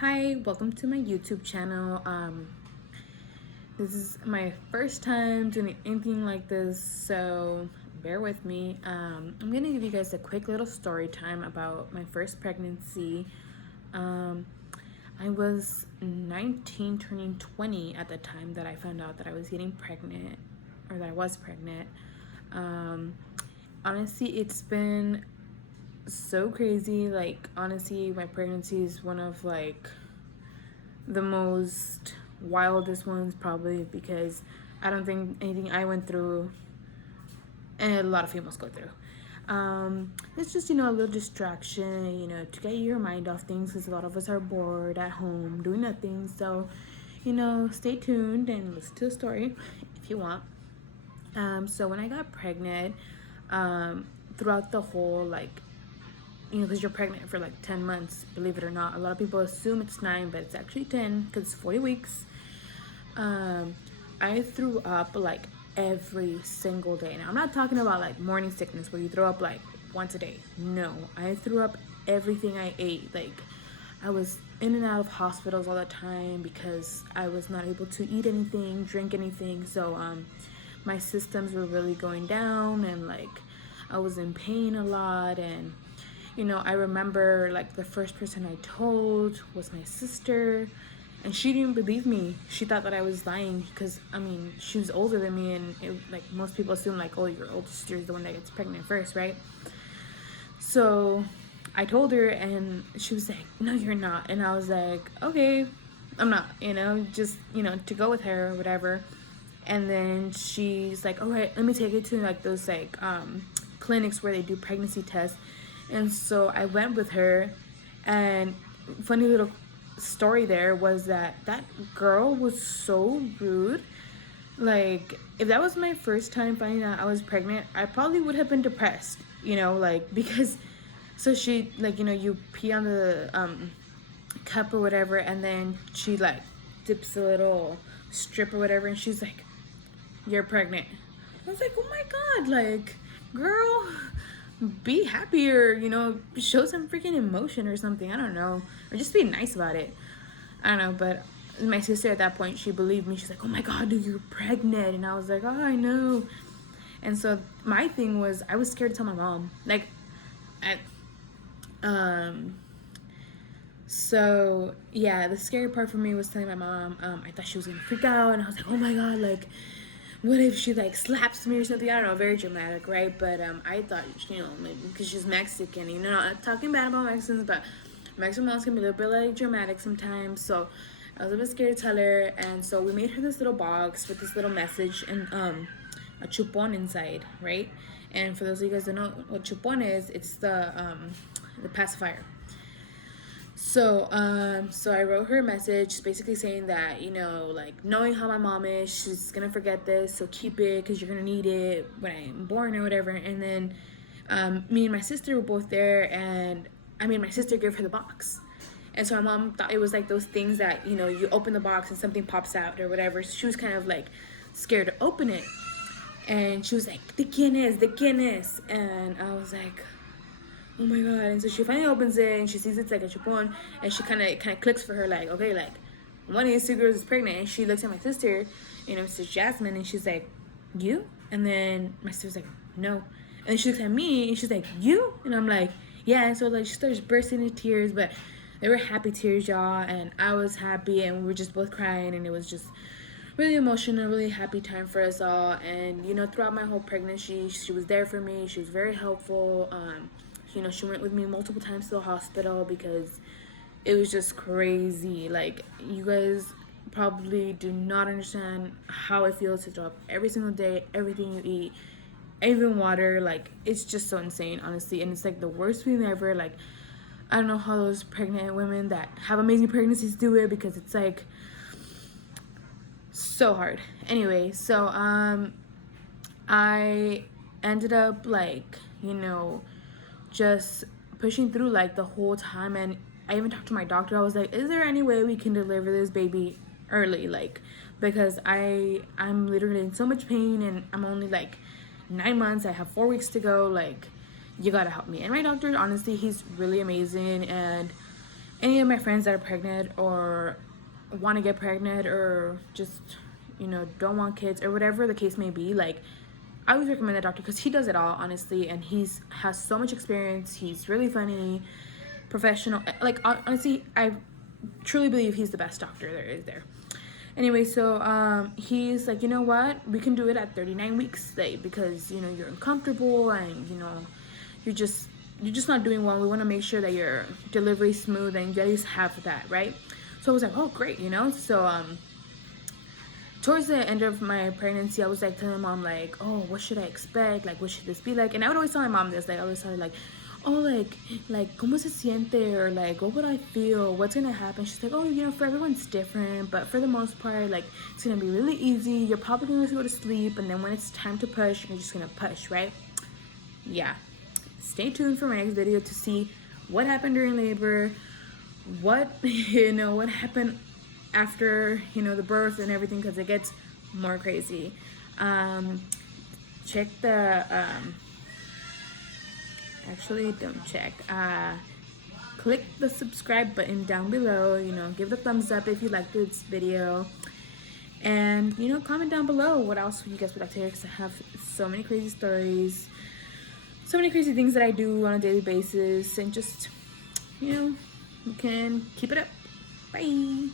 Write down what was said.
Hi, welcome to my YouTube channel. This is my first time doing anything like this, so bear with me. I'm gonna give you guys a quick little story time about my first pregnancy. Um, I was 19, turning 20 at the time that I found out that I was getting pregnant, or that I was pregnant. Um, Honestly, it's been so crazy. Like, honestly, my pregnancy is one of the most wildest ones, probably because I don't think anything I went through and a lot of females go through. It's just, a little distraction, to get your mind off things, because a lot of us are bored at home doing nothing. So, stay tuned and listen to the story if you want. So when I got pregnant, throughout the whole, because you're pregnant for like 10 months, believe it or not. A lot of people assume it's 9, but it's actually 10 because it's 40 weeks. I threw up like every single day. Now, I'm not talking about like morning sickness where you throw up like once a day. No, I threw up everything I ate. Like, I was in and out of hospitals all the time because I was not able to eat anything, drink anything. So, my systems were really going down, and like I was in pain a lot. And I remember like the first person I told was my sister, and she didn't believe me. She thought that I was lying because she was older than me, and like most people assume like, oh, your older sister is the one that gets pregnant first, right? So I told her, and she was like, no, you're not. And I was like, okay, I'm not, just to go with her or whatever. And then she's like, all right, let me take you to like those clinics where they do pregnancy tests. And so I went with her, and funny little story there was that girl was so rude. Like, if that was my first time finding out I was pregnant, I probably would have been depressed, because so she, you pee on the cup or whatever, and then she like dips a little strip or whatever, and she's like, you're pregnant. I was like, oh my god, like, girl, be happier, show some freaking emotion or something. I don't know. Or just be nice about it. I don't know, but my sister at that point, she believed me. She's like, oh my god, dude, you're pregnant. And I was like, oh, I know. And so my thing was, I was scared to tell my mom. Like, at, so yeah, the scary part for me was telling my mom. I thought she was gonna freak out, and I was like, oh my god, like, what if she like slaps me or something? I don't know, very dramatic, right? But I thought, maybe because she's Mexican, not talking bad about Mexicans, but Mexican moms can be a little bit like dramatic sometimes. So I was a bit scared to tell her, and so we made her this little box with this little message and a chupon inside, right? And for those of you guys that don't know what chupon is, it's the pacifier. So, so I wrote her a message basically saying that, like, knowing how my mom is, she's gonna forget this, so keep it because you're gonna need it when I'm born or whatever. And then me and my sister were both there, and my sister gave her the box. And so my mom thought it was like those things that, you open the box and something pops out or whatever. So she was kind of like scared to open it. And she was like, ¿de quién es? ¿De quién es? And I was like, oh my god. And so she finally opens it, and she sees it's like a chupon, and she kind of clicks for her, like, okay, like, one of these two girls is pregnant. And she looks at my sister, Mrs. Jasmine, and she's like, you? And then my sister's like, no. And then she looks at me, and she's like, you? And I'm like, yeah. And so like she starts bursting into tears, but they were happy tears, y'all, and I was happy, and we were just both crying, and it was just really emotional, really happy time for us all. And throughout my whole pregnancy, she was there for me. She was very helpful. She went with me multiple times to the hospital because it was just crazy. Like, you guys probably do not understand how it feels to drop every single day, everything you eat, even water. Like, it's just so insane, honestly. And it's like the worst feeling ever. Like, I don't know how those pregnant women that have amazing pregnancies do it, because it's like so hard. Anyway, so I ended up like, just pushing through like the whole time. And I even talked to my doctor. I was like, is there any way we can deliver this baby early? Like, because I'm literally in so much pain, and I'm only like 9 months. I have 4 weeks to go. Like, you gotta help me. And my doctor, honestly, he's really amazing. And any of my friends that are pregnant or want to get pregnant or just, don't want kids or whatever the case may be, like, I always recommend that doctor because he does it all, honestly, and he's has so much experience. He's really funny, professional. Like, honestly, I truly believe he's the best doctor there is there. Anyway, so he's like, you know what? We can do it at 39 weeks, like, because you're uncomfortable and you're just not doing well. We want to make sure that your delivery is smooth and you at least have that, right? So I was like, oh, great, So towards the end of my pregnancy, I was like telling mom, like, oh, what should I expect? Like, what should this be like? And I would always tell my mom this, like, I always tell her, like, oh, like, ¿cómo se siente? Or like, what would I feel? What's gonna happen? She's like, oh, for everyone's different, but for the most part, like, it's gonna be really easy. You're probably gonna go to sleep, and then when it's time to push, you're just gonna push, right? Yeah. Stay tuned for my next video to see what happened during labor, what what happened after the birth and everything, because it gets more crazy. Check the actually don't check click the subscribe button down below, give the thumbs up if you like this video, and comment down below what else you guys would like to hear, because I have so many crazy stories, so many crazy things that I do on a daily basis, and just you can keep it up. Bye.